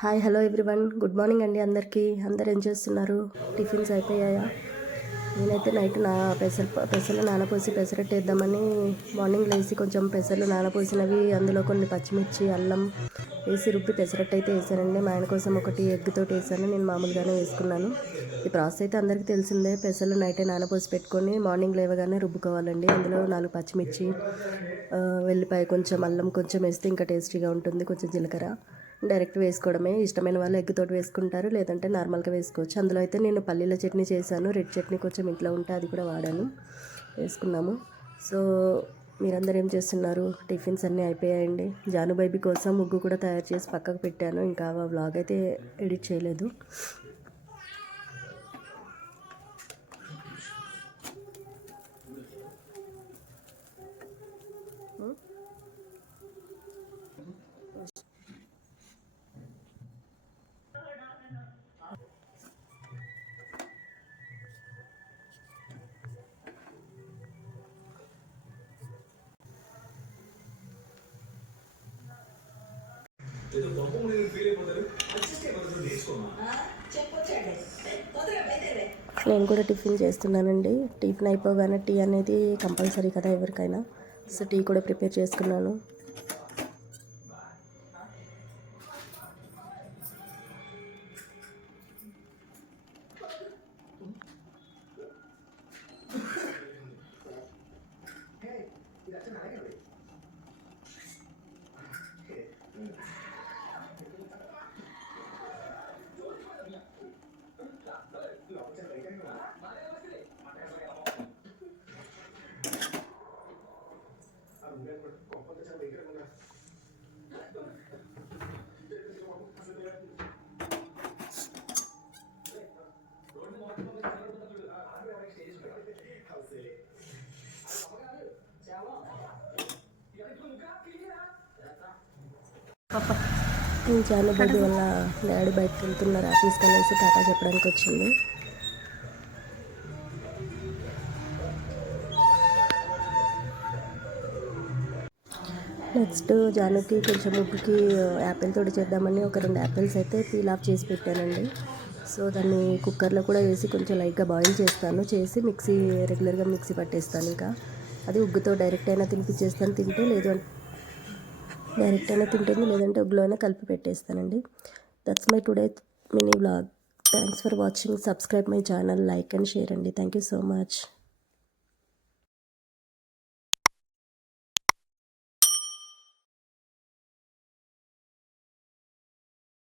Hi hello everyone, good morning అండి అందరికీ. అందరు ఏం చేస్తున్నారు? టిఫిన్స్ అయిపోయాయా? నేనైతే నైట్ పెసలు నానపోసి పెసరట్టు వేద్దామని మార్నింగ్ లేచి కొంచెం పెసలు నానపోసినవి అందులో కొన్ని పచ్చిమిర్చి అల్లం వేసి రుబ్బి పెసరట్టు అయితే వేసానండి. మా ఆయన కోసం ఒకటి ఎగ్ తోటి వేసాను, నేను మామూలుగానే వేసుకున్నాను. ఈ ప్రాసెస్ అయితే అందరికీ తెలిసిందే. పెసలు నైటే నానపోసి పెట్టుకొని మార్నింగ్ లేవగానే రుబ్బుకోవాలండి. అందులో 4 పచ్చిమిర్చి, వెల్లిపాయ కొంచెం, అల్లం కొంచెం వేస్తే ఇంకా టేస్టీగా ఉంటుంది. కొంచెం జీలకర్ర డైరెక్ట్ వేసుకోవడమే. ఇష్టమైన వాళ్ళు ఎగ్ తోటి వేసుకుంటారు, లేదంటే నార్మల్గా వేసుకోవచ్చు. అందులో అయితే నేను పల్లీల చట్నీ చేశాను. రెడ్ చట్నీ కొంచెం ఇంట్లో ఉంటే అది కూడా వాడాను, వేసుకున్నాము. సో మీరందరూ ఏం చేస్తున్నారు? టిఫిన్స్ అన్నీ అయిపోయాయండి. జాను బేబీ కోసం ముగ్గు కూడా తయారు చేసి పక్కకు పెట్టాను. ఇంకా వ్లాగ్ అయితే ఎడిట్ చేయలేదు. నేను కూడా టిఫిన్ చేస్తున్నానండి. టిఫిన్ అయిపోగానే టీ అనేది కంపల్సరీ కదా ఎవరికైనా. సో టీ కూడా ప్రిపేర్ చేసుకున్నాను. జాను బేబీ వల్ల డాడీ బయటకు వెళ్తున్నారు ఆఫీస్కి అనేసి టాటా చెప్పడానికి వచ్చింది. నెక్స్ట్ జానుకి కొంచెం ముగ్గుకి యాపిల్ తోటి చేద్దామని ఒక 2 యాపిల్స్ అయితే పీల్ ఆఫ్ చేసి పెట్టానండి. సో దాన్ని కుక్కర్లో కూడా వేసి కొంచెం లైట్గా బాయిల్ చేస్తాను. చేసి రెగ్యులర్గా మిక్సీ పట్టేస్తాను. ఇంకా అది ఉగ్గుతో డైరెక్ట్ అయినా తినిపించేస్తాను, డైరెక్ట్ అయినా తింటుంది, లేదంటే ఉగ్గులో అయినా కలిపి పెట్టేస్తానండి. That's my today mini vlog. Thanks for watching. Subscribe my channel, like and share అండి. Thank you so much.